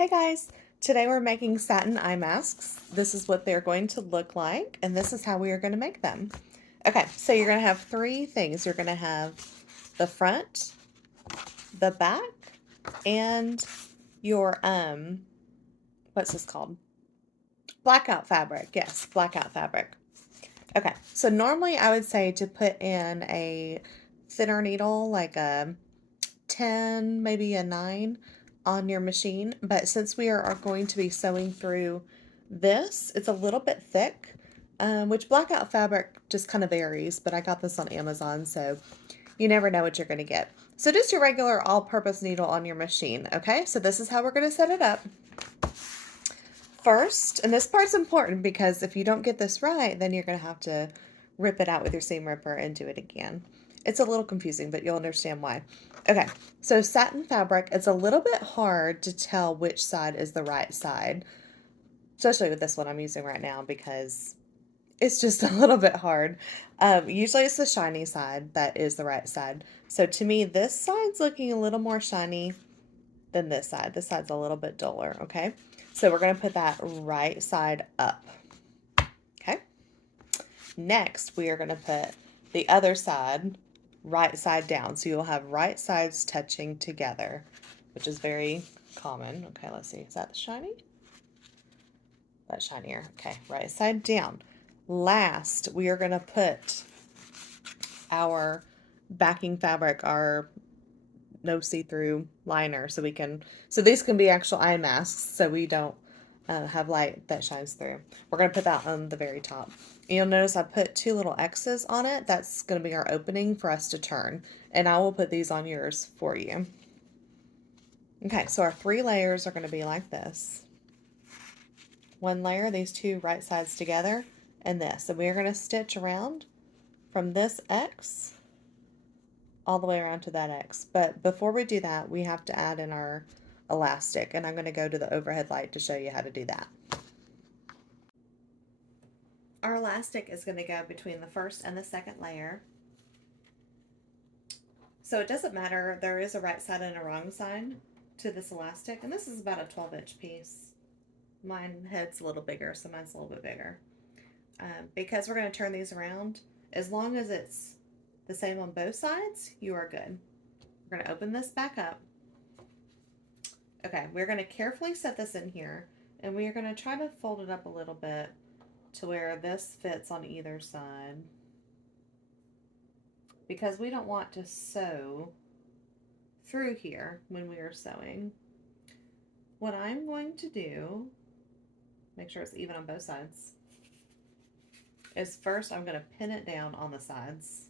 Hey guys, today we're making satin eye masks. This is what they're going to look like, and this is how we are going to make them. Okay, so you're going to have three things. You're going to have the front, the back, and your, what's this called? Blackout fabric. Yes, blackout fabric. Okay, so normally I would say to put in a thinner needle, like a 10, maybe a 9 on your machine. But since we are going to be sewing through this, it's a little bit thick, which blackout fabric just kind of varies, but I got this on Amazon, so you never know what you're going to get. So just your regular all-purpose needle on your machine, okay? So this is how we're going to set it up. First, and this part's important because if you don't get this right, then you're going to have to rip it out with your seam ripper and do it again. It's a little confusing, but you'll understand why. Okay, so satin fabric, it's a little bit hard to tell which side is the right side, especially with this one I'm using right now because it's just a little bit hard. Usually it's the shiny side that is the right side. So to me, this side's looking a little more shiny than this side. This side's a little bit duller, okay? So we're going to put that right side up, okay? Next, we are going to put the other side right side down. So you'll have right sides touching together, which is very common. Okay, let's see. Is that shiny? That's shinier. Okay, right side down. Last, we are going to put our backing fabric, our no see-through liner, so these can be actual eye masks, so we don't have light that shines through. We're going to put that on the very top. You'll notice I put two little X's on it. That's going to be our opening for us to turn, and I will put these on yours for you. Okay, so our 3 layers are going to be like this. One layer, these two right sides together, and this. And we're going to stitch around from this X all the way around to that X. But before we do that, we have to add in our elastic, and I'm going to go to the overhead light to show you how to do that. Our elastic is going to go between the first and the second layer. So it doesn't matter, there is a right side and a wrong side to this elastic, and this is about a 12-inch piece. Mine head's a little bigger, so mine's a little bit bigger. Because we're going to turn these around, as long as it's the same on both sides, you are good. We're going to open this back up. Okay, we're going to carefully set this in here, and we are going to try to fold it up a little bit to where this fits on either side, because we don't want to sew through here when we are sewing. What I'm going to do, make sure it's even on both sides, is first I'm going to pin it down on the sides.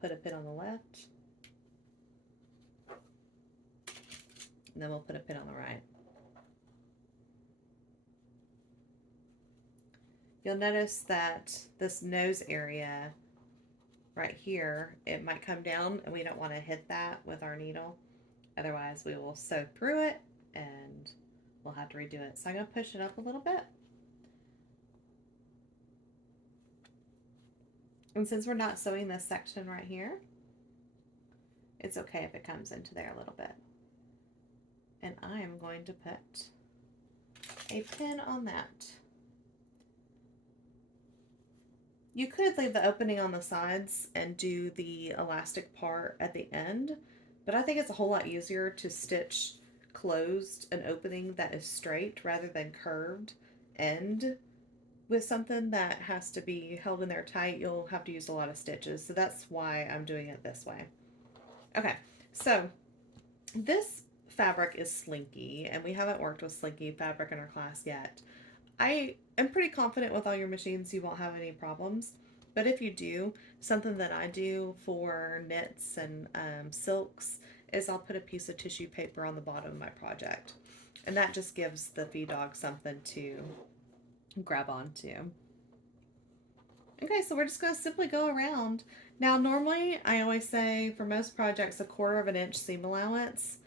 Put a pin on the left, and then we'll put a pin on the right. You'll notice that this nose area right here, it might come down, and we don't want to hit that with our needle. Otherwise, we will sew through it, and we'll have to redo it. So I'm going to push it up a little bit. And since we're not sewing this section right here, it's okay if it comes into there a little bit. And I am going to put a pin on that. You could leave the opening on the sides and do the elastic part at the end, but I think it's a whole lot easier to stitch closed an opening that is straight rather than curved end. With something that has to be held in there tight, you'll have to use a lot of stitches, so that's why I'm doing it this way. Okay, so this fabric is slinky, and we haven't worked with slinky fabric in our class yet. I am pretty confident with all your machines you won't have any problems, but if you do, something that I do for knits and silks is I'll put a piece of tissue paper on the bottom of my project, and that just gives the feed dog something to grab onto. Okay, so we're just going to simply go around. Now, normally I always say for most projects 1/4 of an inch seam allowance,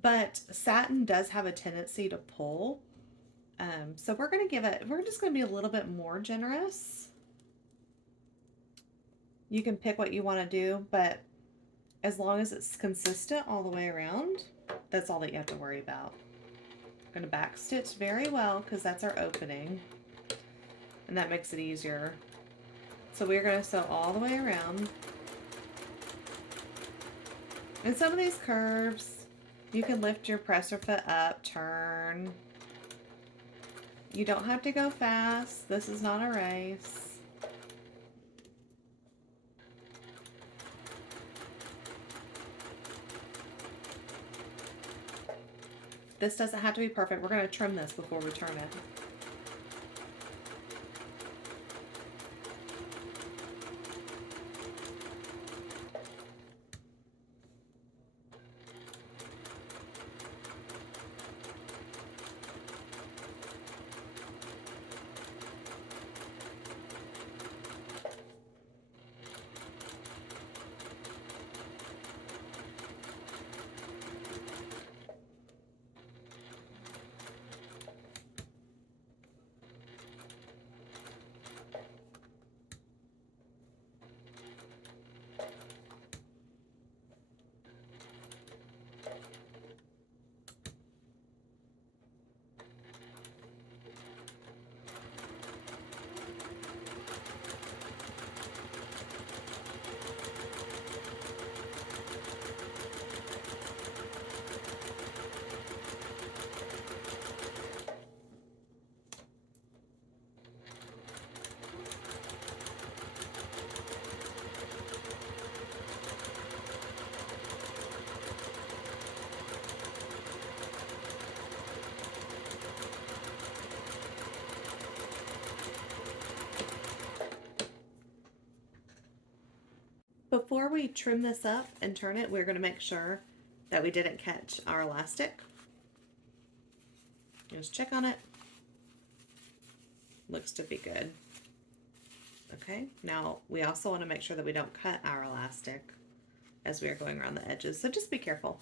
but satin does have a tendency to pull. So we're just going to be a little bit more generous. You can pick what you want to do, but as long as it's consistent all the way around, that's all that you have to worry about. I'm going to back stitch very well because that's our opening, and that makes it easier. So we're going to sew all the way around. And some of these curves, you can lift your presser foot up, turn. You don't have to go fast. This is not a race. This doesn't have to be perfect. We're going to trim this before we turn it. Before we trim this up and turn it, we're going to make sure that we didn't catch our elastic. Just check on it. Looks to be good. Okay, now we also want to make sure that we don't cut our elastic as we are going around the edges, so just be careful.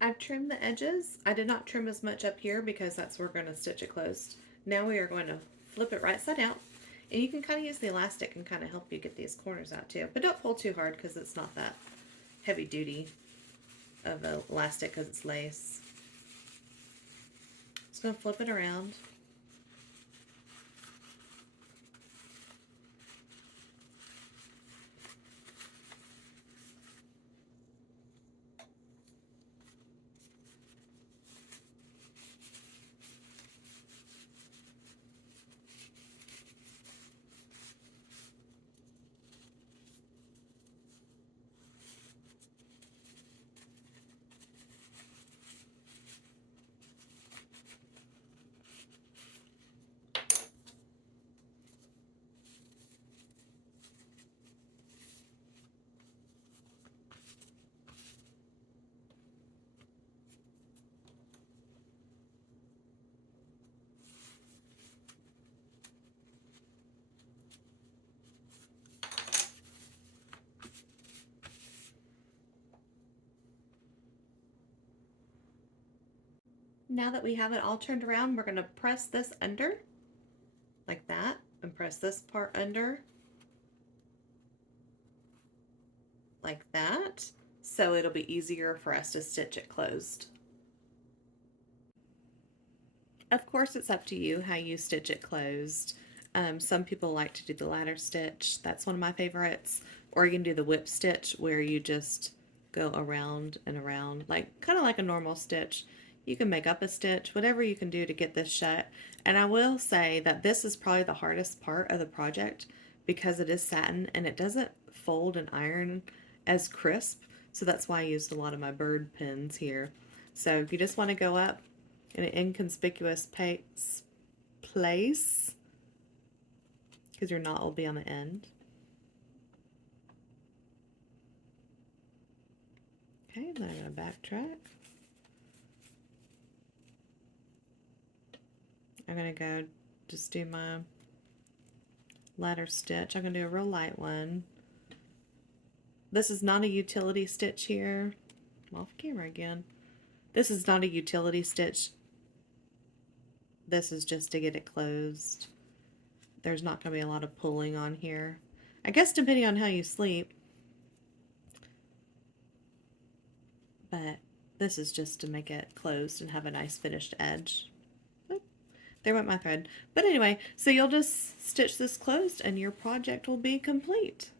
I've trimmed the edges. I did not trim as much up here because that's where we're going to stitch it closed. Now we are going to flip it right side out, and you can kind of use the elastic and kind of help you get these corners out too, but don't pull too hard because it's not that heavy duty of elastic because it's lace. Just going to flip it around. Now that we have it all turned around, we're going to press this under like that and press this part under like that, so it'll be easier for us to stitch it closed. Of course, it's up to you how you stitch it closed. Some people like to do the ladder stitch. That's one of my favorites. Or you can do the whip stitch where you just go around and around, like kind of like a normal stitch. You can make up a stitch, whatever you can do to get this shut. And I will say that this is probably the hardest part of the project because it is satin and it doesn't fold and iron as crisp. So that's why I used a lot of my bird pins here. So if you just want to go up in an inconspicuous place, because your knot will be on the end. Okay, then I'm going to backtrack. I'm going to go just do my ladder stitch. I'm going to do a real light one. This is not a utility stitch here. I'm off camera again. This is not a utility stitch. This is just to get it closed. there's not going to be a lot of pulling on here. I guess depending on how you sleep. But this is just to make it closed and have a nice finished edge. Oop, there went my thread. But anyway, so you'll just stitch this closed and your project will be complete.